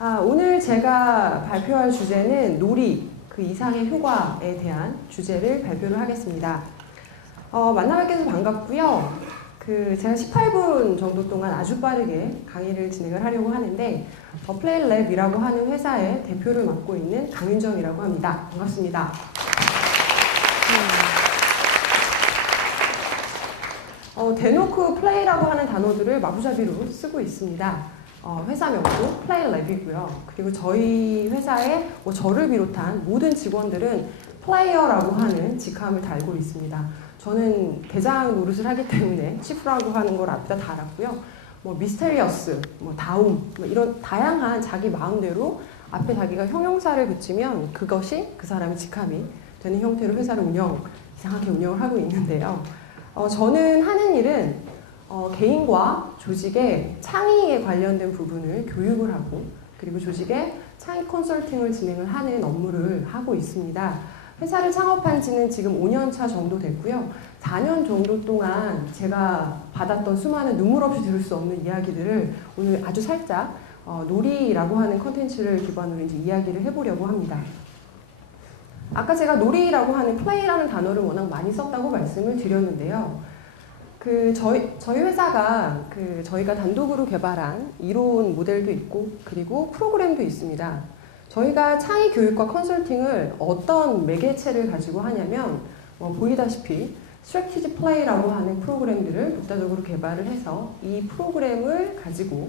오늘 제가 발표할 주제는 놀이, 그 이상의 효과에 대한 주제를 발표를 하겠습니다. 만나 뵙게 돼서 반갑고요. 제가 18분 정도 동안 아주 빠르게 강의를 진행을 하려고 하는데 더 플레이랩이라고 하는 회사의 대표를 맡고 있는 강윤정이라고 합니다. 반갑습니다. 대놓고 플레이라고 하는 단어들을 마구잡이로 쓰고 있습니다. 회사명도 플레이랩이고요. 그리고 저희 회사에 저를 비롯한 모든 직원들은 플레이어라고 하는 직함을 달고 있습니다. 저는 대장 노릇을 하기 때문에 치프라고 하는 걸 앞에다 달았고요. 미스테리어스, 다움, 이런 다양한 자기 마음대로 앞에 자기가 형용사를 붙이면 그것이 그 사람의 직함이 되는 형태로 회사를 이상하게 운영을 하고 있는데요. 저는 하는 일은 개인과 조직의 창의에 관련된 부분을 교육을 하고 그리고 조직의 창의 컨설팅을 진행을 하는 업무를 하고 있습니다. 회사를 창업한 지는 지금 5년 차 정도 됐고요. 4년 정도 동안 제가 받았던 수많은 눈물 없이 들을 수 없는 이야기들을 오늘 아주 살짝 놀이라고 하는 컨텐츠를 기반으로 이제 이야기를 해보려고 합니다. 아까 제가 놀이라고 하는 플레이라는 단어를 워낙 많이 썼다고 말씀을 드렸는데요. 저희 회사가 저희가 단독으로 개발한 이론 모델도 있고 그리고 프로그램도 있습니다. 저희가 창의 교육과 컨설팅을 어떤 매개체를 가지고 하냐면 보이다시피 스트래티지 플레이라고 하는 프로그램들을 독자적으로 개발을 해서 이 프로그램을 가지고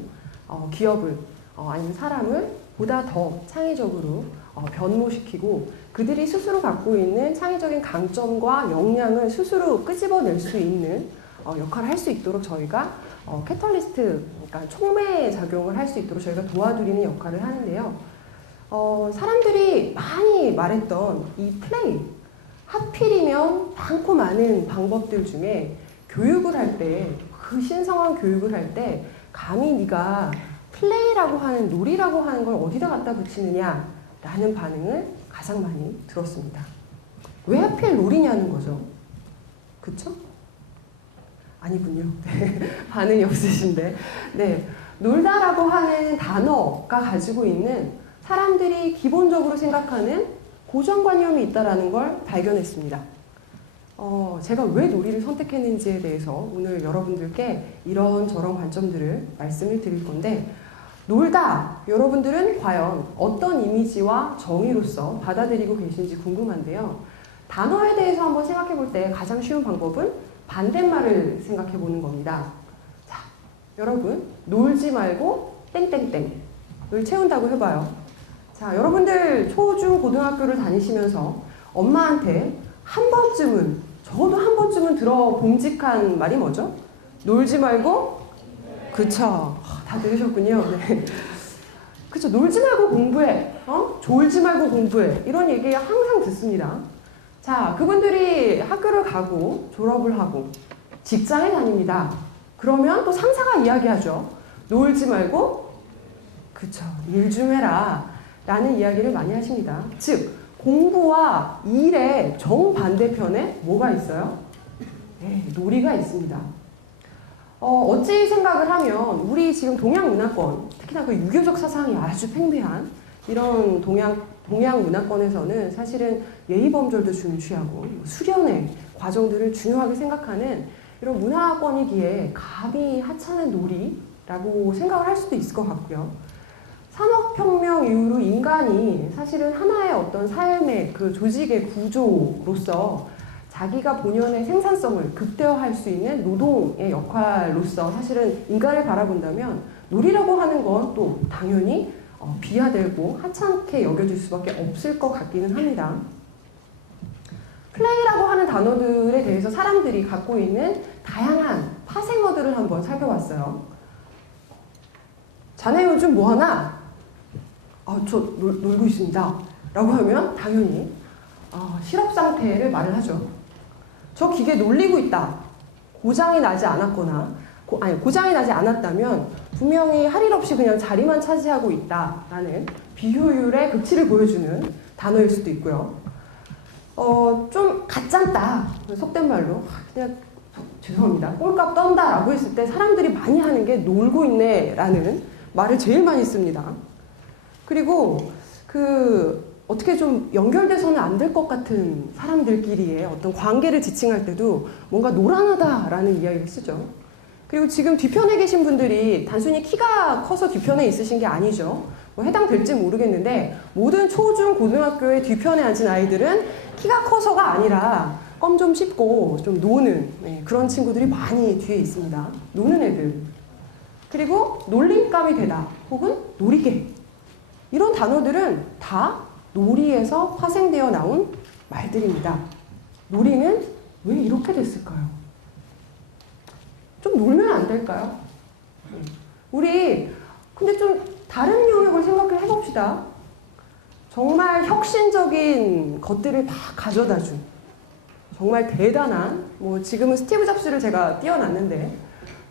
기업을 아니면 사람을 보다 더 창의적으로 변모시키고 그들이 스스로 갖고 있는 창의적인 강점과 역량을 스스로 끄집어낼 수 있는 역할을 할 수 있도록 저희가 캐탈리스트, 그러니까 촉매 작용을 할 수 있도록 저희가 도와드리는 역할을 하는데요. 사람들이 많이 말했던 이 플레이, 하필이면 많고 많은 방법들 중에 교육을 할 때, 그 신성한 교육을 할 때 감히 네가 플레이라고 하는, 놀이라고 하는 걸 어디다 갖다 붙이느냐 라는 반응을 가장 많이 들었습니다. 왜 하필 놀이냐는 거죠. 그쵸? 아니군요. 네, 반응이 없으신데. 네, 놀다라고 하는 단어가 가지고 있는 사람들이 기본적으로 생각하는 고정관념이 있다는 걸 발견했습니다. 제가 왜 놀이를 선택했는지에 대해서 오늘 여러분들께 이런저런 관점들을 말씀을 드릴 건데 놀다, 여러분들은 과연 어떤 이미지와 정의로서 받아들이고 계신지 궁금한데요. 단어에 대해서 한번 생각해 볼 때 가장 쉬운 방법은 반대말을 생각해 보는 겁니다. 자, 여러분, 놀지 말고 땡땡땡을 채운다고 해봐요. 자, 여러분들 초중 고등학교를 다니시면서 엄마한테 한 번쯤은, 적어도 한 번쯤은 들어봄직한 말이 뭐죠? 놀지 말고? 그쵸. 다 들으셨군요. 네. 그쵸. 놀지 말고 공부해. 졸지 말고 공부해. 이런 얘기 항상 듣습니다. 자, 그분들이 학교를 가고 졸업을 하고 직장에 다닙니다. 그러면 또 상사가 이야기하죠. 놀지 말고 그쵸, 일 좀 해라 라는 이야기를 많이 하십니다. 즉, 공부와 일의 정반대편에 뭐가 있어요? 네, 놀이가 있습니다. 어찌 생각을 하면 우리 지금 동양 문화권, 특히나 그 유교적 사상이 아주 팽배한 이런 동양 문화권에서는 사실은 예의범절도 중시하고 수련의 과정들을 중요하게 생각하는 이런 문화권이기에 감히 하찮은 놀이라고 생각을 할 수도 있을 것 같고요. 산업혁명 이후로 인간이 사실은 하나의 어떤 삶의 그 조직의 구조로서 자기가 본연의 생산성을 극대화할 수 있는 노동의 역할로서 사실은 인간을 바라본다면 놀이라고 하는 건 또 당연히 비하되고 하찮게 여겨질 수밖에 없을 것 같기는 합니다. 플레이라고 하는 단어들에 대해서 사람들이 갖고 있는 다양한 파생어들을 한번 살펴봤어요. 자네 요즘 뭐하나? 저 놀고 있습니다. 라고 하면 당연히 실업 상태를 말을 하죠. 저 기계 놀리고 있다. 고장이 나지 않았거나 고장이 나지 않았다면 분명히 할 일 없이 그냥 자리만 차지하고 있다라는 비효율의 극치를 보여주는 단어일 수도 있고요. 좀 가짠다. 속된 말로 그냥 죄송합니다. 꼴값 떤다라고 했을 때 사람들이 많이 하는 게 놀고 있네 라는 말을 제일 많이 씁니다. 그리고 어떻게 좀 연결돼서는 안 될 것 같은 사람들끼리의 어떤 관계를 지칭할 때도 뭔가 노란하다라는 이야기를 쓰죠. 그리고 지금 뒤편에 계신 분들이 단순히 키가 커서 뒤편에 있으신 게 아니죠. 뭐 해당될지 모르겠는데 모든 초중 고등학교의 뒤편에 앉은 아이들은 키가 커서가 아니라 껌 좀 씹고 좀 노는 그런 친구들이 많이 뒤에 있습니다. 노는 애들. 그리고 놀림감이 되다 혹은 놀이개. 이런 단어들은 다 놀이에서 파생되어 나온 말들입니다. 놀이는 왜 이렇게 됐을까요? 좀 놀면 안 될까요? 우리 근데 좀 다른 영역을 생각을 해봅시다. 정말 혁신적인 것들을 다 가져다준 정말 대단한 뭐 지금은 스티브 잡스를 제가 띄워놨는데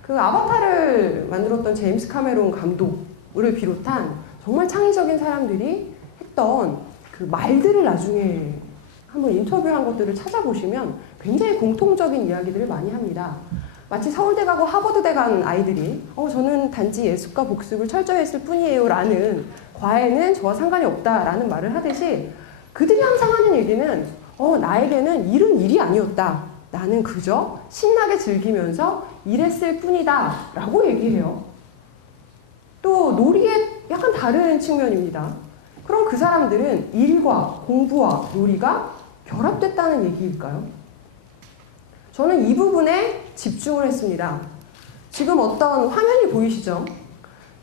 그 아바타를 만들었던 제임스 카메론 감독을 비롯한 정말 창의적인 사람들이 했던 그 말들을 나중에 한번 인터뷰한 것들을 찾아보시면 굉장히 공통적인 이야기들을 많이 합니다. 마치 서울대 가고 하버드대 간 아이들이 저는 단지 예습과 복습을 철저히 했을 뿐이에요 라는 과외는 저와 상관이 없다라는 말을 하듯이 그들이 항상 하는 얘기는 나에게는 일은 일이 아니었다. 나는 그저 신나게 즐기면서 일했을 뿐이다 라고 얘기해요. 또 놀이의 약간 다른 측면입니다. 그럼 그 사람들은 일과 공부와 놀이가 결합됐다는 얘기일까요? 저는 이 부분에 집중을 했습니다. 지금 어떤 화면이 보이시죠?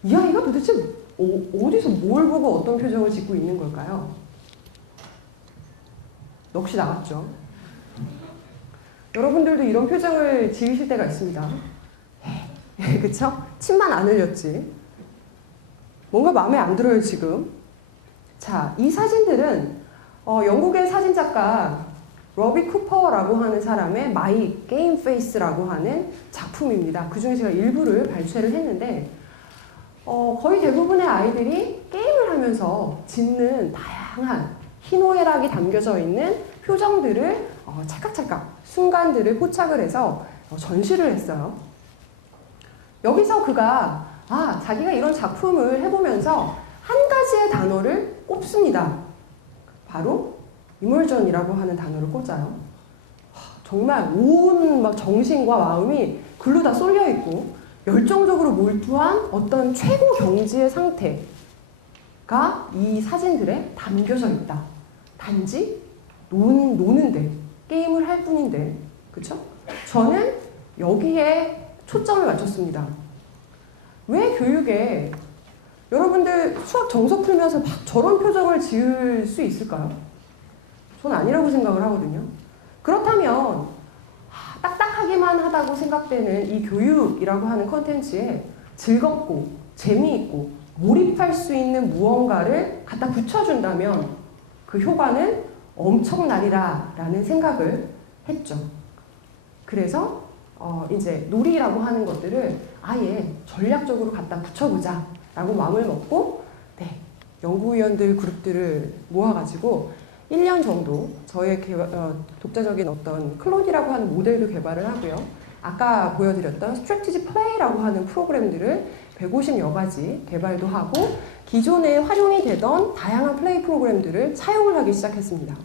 이 아이가 도대체 어디서 뭘 보고 어떤 표정을 짓고 있는 걸까요? 넋이 나갔죠. 여러분들도 이런 표정을 지으실 때가 있습니다. 그쵸? 침만 안 흘렸지. 뭔가 마음에 안 들어요, 지금. 자, 이 사진들은 영국의 사진작가 러비 쿠퍼라고 하는 사람의 마이 게임 페이스라고 하는 작품입니다. 그 중에 제가 일부를 발췌를 했는데 거의 대부분의 아이들이 게임을 하면서 짓는 다양한 희노애락이 담겨져 있는 표정들을 찰칵찰칵 순간들을 포착을 해서 전시를 했어요. 여기서 그가 자기가 이런 작품을 해보면서 한 가지의 단어를 꼽습니다. 바로 이멀전이라고 하는 단어를 꽂아요. 정말 온 막 정신과 마음이 글로 다 쏠려 있고 열정적으로 몰두한 어떤 최고 경지의 상태가 이 사진들에 담겨져 있다. 단지 노는데 게임을 할 뿐인데, 그쵸? 저는 여기에 초점을 맞췄습니다. 왜 교육에 여러분들 수학 정석 풀면서 막 저런 표정을 지을 수 있을까요? 전 아니라고 생각을 하거든요. 그렇다면 딱딱하기만 하다고 생각되는 이 교육이라고 하는 컨텐츠에 즐겁고 재미있고 몰입할 수 있는 무언가를 갖다 붙여준다면 그 효과는 엄청나리라 라는 생각을 했죠. 그래서 이제 놀이라고 하는 것들을 아예 전략적으로 갖다 붙여보자 라고 마음을 먹고 연구위원들 그룹들을 모아가지고 1년 정도 저의 독자적인 어떤 클론이라고 하는 모델도 개발을 하고요. 아까 보여드렸던 스트래티지 플레이라고 하는 프로그램들을 150여 가지 개발도 하고 기존에 활용이 되던 다양한 플레이 프로그램들을 차용을 하기 시작했습니다.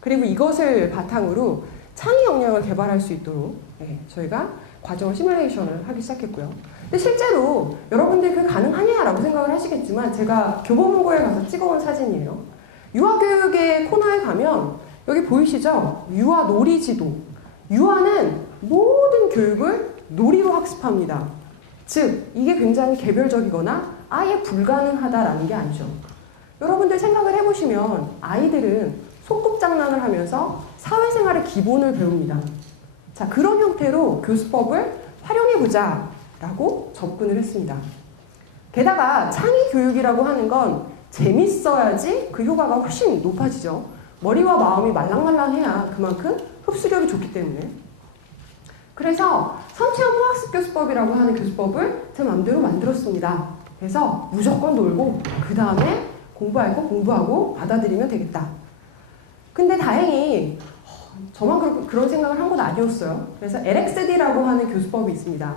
그리고 이것을 바탕으로 창의 역량을 개발할 수 있도록 저희가 과정 시뮬레이션을 하기 시작했고요. 근데 실제로 여러분들이 그게 가능하냐라고 생각을 하시겠지만 제가 교보문고에 가서 찍어온 사진이에요. 유아교육의 코너에 가면 여기 보이시죠? 유아 놀이지도. 유아는 모든 교육을 놀이로 학습합니다. 즉 이게 굉장히 개별적이거나 아예 불가능하다라는 게 아니죠. 여러분들 생각을 해보시면 아이들은 소꿉장난을 하면서 사회생활의 기본을 배웁니다. 자, 그런 형태로 교수법을 활용해보자 라고 접근을 했습니다. 게다가 창의 교육이라고 하는 건 재밌어야지 그 효과가 훨씬 높아지죠. 머리와 마음이 말랑말랑해야 그만큼 흡수력이 좋기 때문에. 그래서 성취형 학습 교수법이라고 하는 교수법을 제 마음대로 만들었습니다. 그래서 무조건 놀고 그 다음에 공부할 거 공부하고 받아들이면 되겠다. 근데 다행히 저만 그런 생각을 한 건 아니었어요. 그래서 LXD라고 하는 교수법이 있습니다.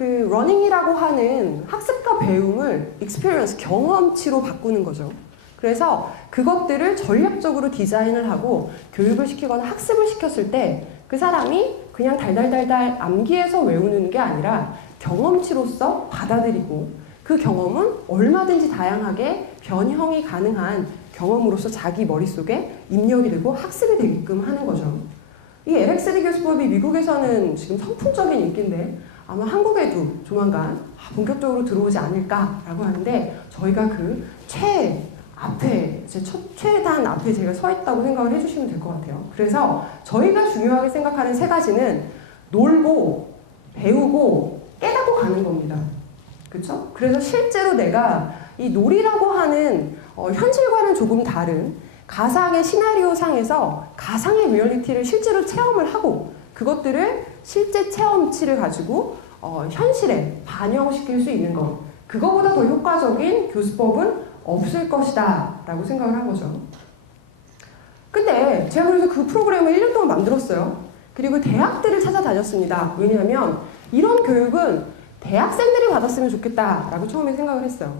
그 러닝이라고 하는 학습과 배움을 experience, 경험치로 바꾸는 거죠. 그래서 그것들을 전략적으로 디자인을 하고 교육을 시키거나 학습을 시켰을 때 그 사람이 그냥 달달달달 암기해서 외우는 게 아니라 경험치로서 받아들이고 그 경험은 얼마든지 다양하게 변형이 가능한 경험으로서 자기 머릿속에 입력이 되고 학습이 되게끔 하는 거죠. 이 LXD 교수법이 미국에서는 지금 선풍적인 인기인데 아마 한국에도 조만간 본격적으로 들어오지 않을까라고 하는데 저희가 그 앞에, 최단 앞에 제가 서 있다고 생각을 해주시면 될 것 같아요. 그래서 저희가 중요하게 생각하는 세 가지는 놀고, 배우고, 깨닫고 가는 겁니다. 그렇죠? 그래서 실제로 내가 이 놀이라고 하는 현실과는 조금 다른 가상의 시나리오 상에서 가상의 리얼리티를 실제로 체험을 하고 그것들을 실제 체험치를 가지고 현실에 반영시킬 수 있는 것. 그거보다 더 효과적인 교수법은 없을 것이다 라고 생각을 한 거죠. 근데 제가 그래서 그 프로그램을 1년 동안 만들었어요. 그리고 대학들을 찾아다녔습니다. 왜냐하면 이런 교육은 대학생들이 받았으면 좋겠다라고 처음에 생각을 했어요.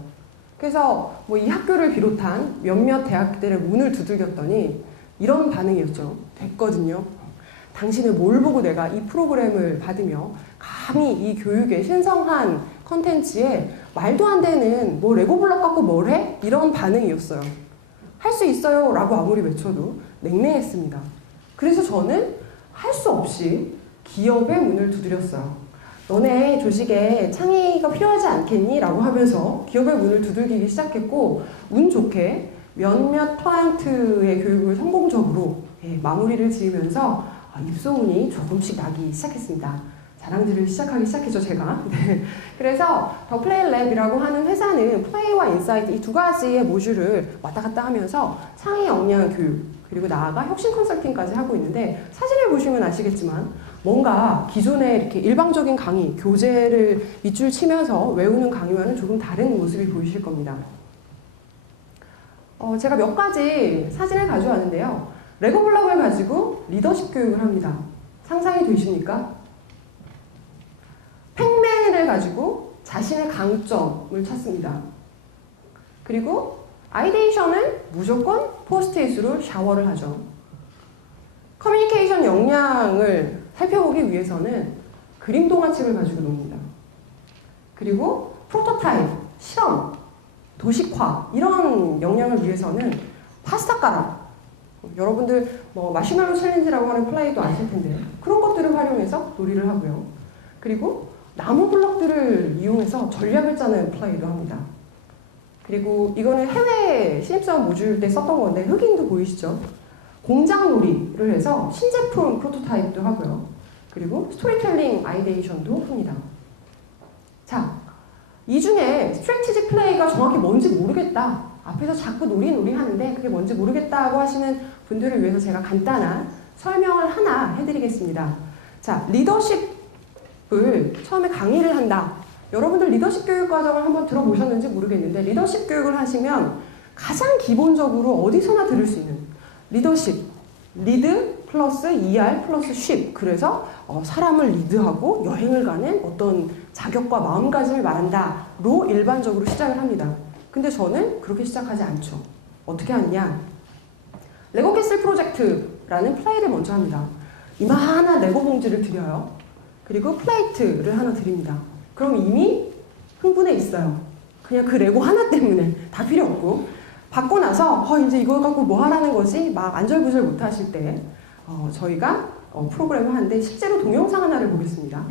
그래서 뭐 이 학교를 비롯한 몇몇 대학들의 문을 두들겼더니 이런 반응이었죠. 됐거든요. 당신은 뭘 보고 내가 이 프로그램을 받으며 감히 이 교육의 신성한 컨텐츠에 말도 안 되는 뭐 레고 블럭 갖고 뭘 해? 이런 반응이었어요. 할 수 있어요 라고 아무리 외쳐도 냉랭했습니다. 그래서 저는 할 수 없이 기업의 문을 두드렸어요. 너네 조직에 창의가 필요하지 않겠니? 라고 하면서 기업의 문을 두들기기 시작했고 운 좋게 몇몇 클라이언트의 교육을 성공적으로 마무리를 지으면서 입소문이 조금씩 나기 시작했습니다. 자랑질을 시작하기 시작했죠, 제가. 네. 그래서 더 플레이 랩이라고 하는 회사는 플레이와 인사이트 이 두 가지의 모듈을 왔다 갔다 하면서 창의 역량 교육 그리고 나아가 혁신 컨설팅까지 하고 있는데 사진을 보시면 아시겠지만 뭔가 기존의 이렇게 일방적인 강의, 교재를 밑줄 치면서 외우는 강의와는 조금 다른 모습이 보이실 겁니다. 제가 몇 가지 사진을 가져왔는데요. 레고 블럭을 가지고 리더십 교육을 합니다. 상상이 되십니까? 팩맨을 가지고 자신의 강점을 찾습니다. 그리고 아이데이션은 무조건 포스트잇으로 샤워를 하죠. 커뮤니케이션 역량을 살펴보기 위해서는 그림 동화책을 가지고 놉니다. 그리고 프로토타입, 실험, 도식화 이런 역량을 위해서는 파스타 가라. 여러분들 뭐 마시멜로 챌린지라고 하는 플레이도 아실 텐데 그런 것들을 활용해서 놀이를 하고요. 그리고 나무 블럭들을 이용해서 전략을 짜는 플레이도 합니다. 그리고 이거는 해외 신입사원 모듈 때 썼던 건데 흑인도 보이시죠? 공장놀이를 해서 신제품 프로토타입도 하고요. 그리고 스토리텔링 아이데이션도 합니다. 자, 이 중에 스트래티지 플레이가 정확히 뭔지 모르겠다. 앞에서 자꾸 놀이 하는데 그게 뭔지 모르겠다고 하시는 분들을 위해서 제가 간단한 설명을 하나 해드리겠습니다. 자, 리더십을 처음에 강의를 한다. 여러분들 리더십 교육 과정을 한번 들어보셨는지 모르겠는데 리더십 교육을 하시면 가장 기본적으로 어디서나 들을 수 있는 리더십, 리드 플러스 ER 플러스 쉽. 그래서 사람을 리드하고 여행을 가는 어떤 자격과 마음가짐을 말한다로 일반적으로 시작을 합니다. 근데 저는 그렇게 시작하지 않죠. 어떻게 하느냐? 레고 캐슬 프로젝트라는 플레이를 먼저 합니다. 이만한 레고 봉지를 드려요. 그리고 플레이트를 하나 드립니다. 그럼 이미 흥분해 있어요. 그냥 그 레고 하나 때문에 다 필요 없고 받고 나서 이제 이걸 갖고 뭐 하라는 거지? 막 안절부절 못 하실 때 저희가 프로그램을 하는데 실제로 동영상 하나를 보겠습니다.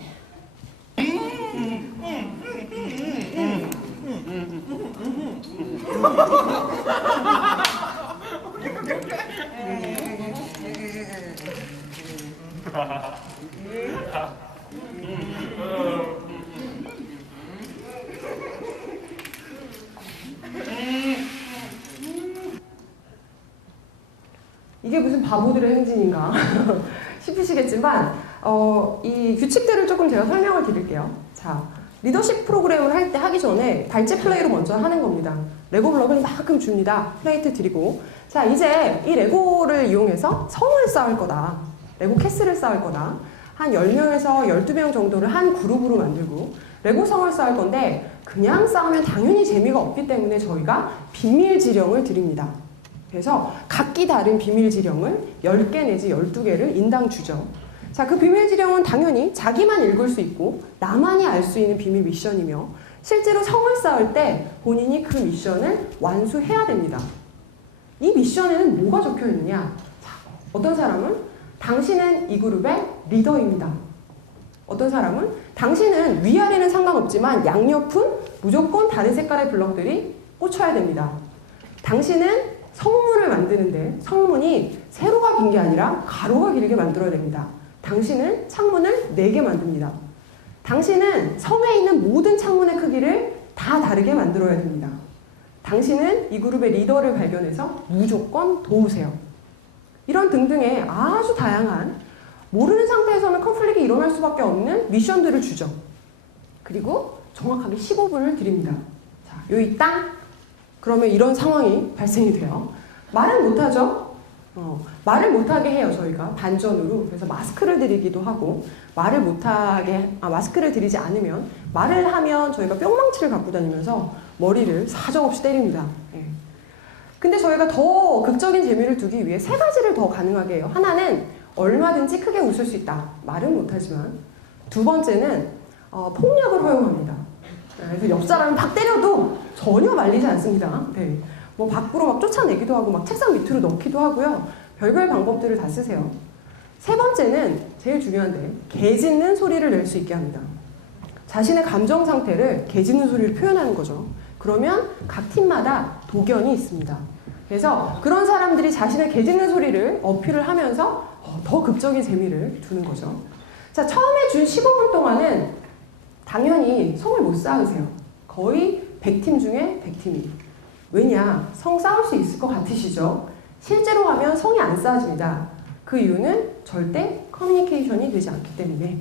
이게 무슨 바보들의 행진인가 싶으시겠지만 이 규칙들을 조금 제가 설명을 드릴게요. 자, 리더십 프로그램을 하기 전에 발제 플레이로 먼저 하는 겁니다. 레고 블럭을 이만큼 줍니다. 플레이트 드리고 자, 이제 이 레고를 이용해서 성을 쌓을 거다. 레고 캐슬을 쌓을 거다. 한 10명에서 12명 정도를 한 그룹으로 만들고 레고 성을 쌓을 건데 그냥 쌓으면 당연히 재미가 없기 때문에 저희가 비밀 지령을 드립니다. 그래서 각기 다른 비밀 지령을 10개 내지 12개를 인당 주죠. 자, 그 비밀 지령은 당연히 자기만 읽을 수 있고 나만이 알 수 있는 비밀 미션이며 실제로 성을 쌓을 때 본인이 그 미션을 완수해야 됩니다. 이 미션에는 뭐가 적혀 있느냐? 자, 어떤 사람은 당신은 이 그룹의 리더입니다. 어떤 사람은 당신은 위아래는 상관없지만 양옆은 무조건 다른 색깔의 블럭들이 꽂혀야 됩니다. 당신은 성문을 만드는데 성문이 세로가 긴 게 아니라 가로가 길게 만들어야 됩니다. 당신은 창문을 4개 만듭니다. 당신은 성에 있는 모든 창문의 크기를 다 다르게 만들어야 됩니다. 당신은 이 그룹의 리더를 발견해서 무조건 도우세요. 이런 등등의 아주 다양한 모르는 상태에서는 컨플릭이 일어날 수밖에 없는 미션들을 주죠. 그리고 정확하게 15분을 드립니다. 자, 여기 땅! 그러면 이런 상황이 발생이 돼요. 말을 못하죠? 말을 못하게 해요, 저희가. 반전으로. 그래서 마스크를 드리기도 하고, 마스크를 드리지 않으면, 말을 하면 저희가 뿅망치를 갖고 다니면서 머리를 사정없이 때립니다. 예. 근데 저희가 더 극적인 재미를 두기 위해 3가지를 더 가능하게 해요. 하나는 얼마든지 크게 웃을 수 있다. 말은 못하지만. 2번째는 폭력을 허용합니다. 그래서 옆 사람을 팍 때려도 전혀 말리지 않습니다. 네. 뭐 밖으로 막 쫓아내기도 하고 막 책상 밑으로 넣기도 하고요. 별별 방법들을 다 쓰세요. 3번째는 제일 중요한데 개 짖는 소리를 낼 수 있게 합니다. 자신의 감정 상태를 개 짖는 소리를 표현하는 거죠. 그러면 각 팀마다 도견이 있습니다. 그래서 그런 사람들이 자신의 개 짖는 소리를 어필을 하면서 더 극적인 재미를 두는 거죠. 자, 처음에 준 15분 동안은 당연히 성을 못 쌓으세요. 거의 100팀 중에 100팀이. 왜냐? 성 쌓을 수 있을 것 같으시죠? 실제로 하면 성이 안 쌓아집니다. 그 이유는 절대 커뮤니케이션이 되지 않기 때문에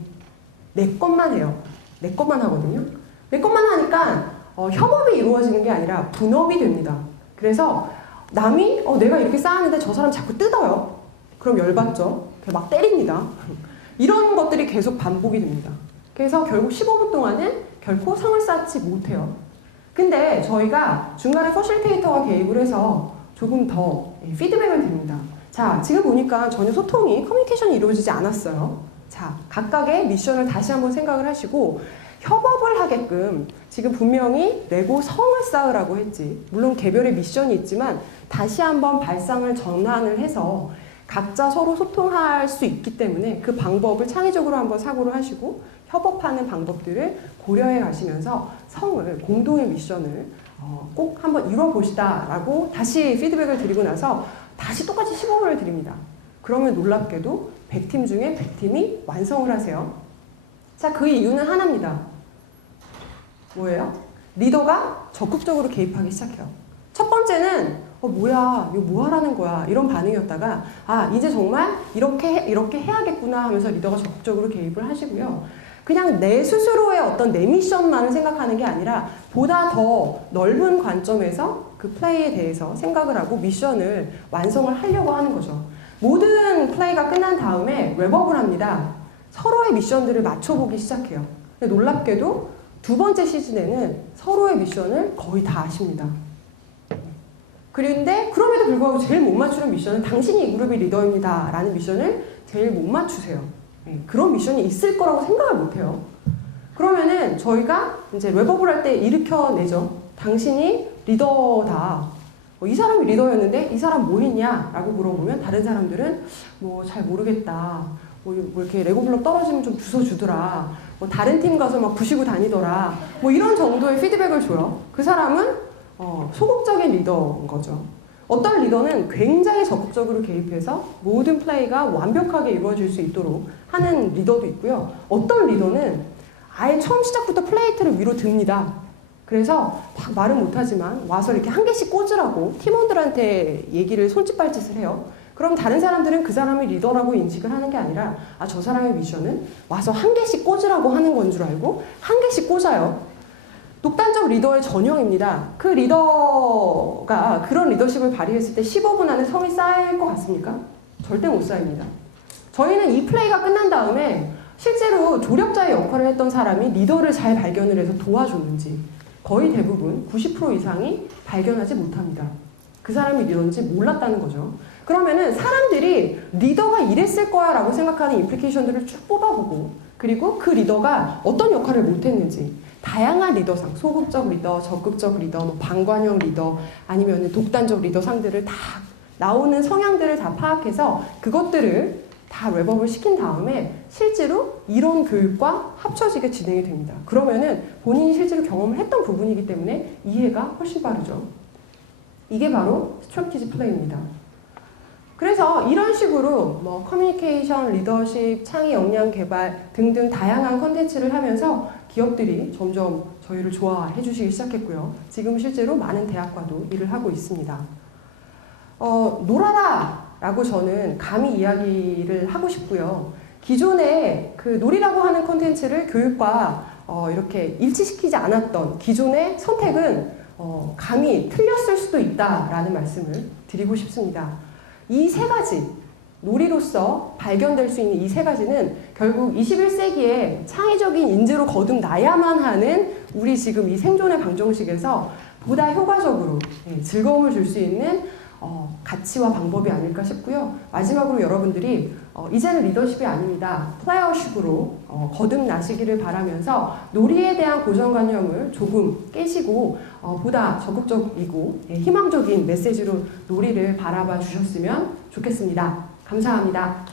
내 것만 해요. 내 것만 하거든요. 내 것만 하니까 협업이 이루어지는 게 아니라 분업이 됩니다. 그래서 남이 내가 이렇게 쌓았는데 저 사람 자꾸 뜯어요. 그럼 열받죠. 막 때립니다. 이런 것들이 계속 반복이 됩니다. 그래서 결국 15분 동안은 결코 성을 쌓지 못해요. 근데 저희가 중간에 퍼실테이터가 개입을 해서 조금 더 피드백을 드립니다. 자, 지금 보니까 전혀 소통이, 커뮤니케이션이 이루어지지 않았어요. 자, 각각의 미션을 다시 한번 생각을 하시고 협업을 하게끔 지금 분명히 레고 성을 쌓으라고 했지. 물론 개별의 미션이 있지만 다시 한번 발상을 전환을 해서 각자 서로 소통할 수 있기 때문에 그 방법을 창의적으로 한번 사고를 하시고 협업하는 방법들을 고려해 가시면서 성을, 공동의 미션을 꼭 한번 이뤄보시다라고 다시 피드백을 드리고 나서 다시 똑같이 15분을 드립니다. 그러면 놀랍게도 100팀 중에 100팀이 완성을 하세요. 자, 그 이유는 하나입니다. 뭐예요? 리더가 적극적으로 개입하기 시작해요. 첫 번째는 뭐야, 이거 뭐 하라는 거야, 이런 반응이었다가 이제 정말 이렇게 해야겠구나 하면서 리더가 적극적으로 개입을 하시고요. 그냥 내 스스로의 어떤 내 미션만을 생각하는 게 아니라 보다 더 넓은 관점에서 그 플레이에 대해서 생각을 하고 미션을 완성을 하려고 하는 거죠. 모든 플레이가 끝난 다음에 랩업을 합니다. 서로의 미션들을 맞춰보기 시작해요. 근데 놀랍게도 2번째 시즌에는 서로의 미션을 거의 다 아십니다. 그런데 그럼에도 불구하고 제일 못 맞추는 미션은 당신이 이 그룹의 리더입니다 라는 미션을 제일 못 맞추세요. 그런 미션이 있을 거라고 생각을 못해요. 그러면은 저희가 이제 랩업을 할 때 일으켜내죠. 당신이 리더다. 이 사람이 리더였는데 이 사람 뭐 했냐? 라고 물어보면 다른 사람들은 뭐 잘 모르겠다. 뭐 이렇게 레고 블록 떨어지면 좀 주워주더라. 뭐 다른 팀 가서 막 부시고 다니더라. 뭐 이런 정도의 피드백을 줘요. 그 사람은 소극적인 리더인 거죠. 어떤 리더는 굉장히 적극적으로 개입해서 모든 플레이가 완벽하게 이루어질 수 있도록 하는 리더도 있고요. 어떤 리더는 아예 처음 시작부터 플레이트를 위로 듭니다. 그래서 막 말은 못하지만 와서 이렇게 한 개씩 꽂으라고 팀원들한테 얘기를 손짓발짓을 해요. 그럼 다른 사람들은 그 사람이 리더라고 인식을 하는 게 아니라 저 사람의 미션은 와서 한 개씩 꽂으라고 하는 건 줄 알고 한 개씩 꽂아요. 독단적 리더의 전형입니다. 그 리더가 그런 리더십을 발휘했을 때 15분 안에 성이 쌓일 것 같습니까? 절대 못 쌓입니다. 저희는 이 플레이가 끝난 다음에 실제로 조력자의 역할을 했던 사람이 리더를 잘 발견을 해서 도와줬는지 거의 대부분 90% 이상이 발견하지 못합니다. 그 사람이 리더인지 몰랐다는 거죠. 그러면은 사람들이 리더가 이랬을 거야 라고 생각하는 임플리케이션들을 쭉 뽑아보고 그리고 그 리더가 어떤 역할을 못했는지 다양한 리더상, 소극적 리더, 적극적 리더, 뭐 방관형 리더 아니면 독단적 리더 상들을 다 나오는 성향들을 다 파악해서 그것들을 다 랩업을 시킨 다음에 실제로 이론 교육과 합쳐지게 진행이 됩니다. 그러면은 본인이 실제로 경험을 했던 부분이기 때문에 이해가 훨씬 빠르죠. 이게 바로 스트래티지 플레이입니다. 그래서 이런 식으로 뭐 커뮤니케이션, 리더십, 창의 역량 개발 등등 다양한 컨텐츠를 하면서 기업들이 점점 저희를 좋아해 주시기 시작했고요. 지금 실제로 많은 대학과도 일을 하고 있습니다. 놀아라! 라고 저는 감히 이야기를 하고 싶고요. 기존에 그 놀이라고 하는 콘텐츠를 교육과 이렇게 일치시키지 않았던 기존의 선택은 감히 틀렸을 수도 있다라는 말씀을 드리고 싶습니다. 이 세 가지, 놀이로서 발견될 수 있는 이 세 가지는 결국 21세기에 창의적인 인재로 거듭나야만 하는 우리 지금 이 생존의 방정식에서 보다 효과적으로 즐거움을 줄 수 있는 가치와 방법이 아닐까 싶고요. 마지막으로 여러분들이 이제는 리더십이 아닙니다. 플레이어십으로 거듭나시기를 바라면서 놀이에 대한 고정관념을 조금 깨시고 보다 적극적이고 희망적인 메시지로 놀이를 바라봐 주셨으면 좋겠습니다. 감사합니다.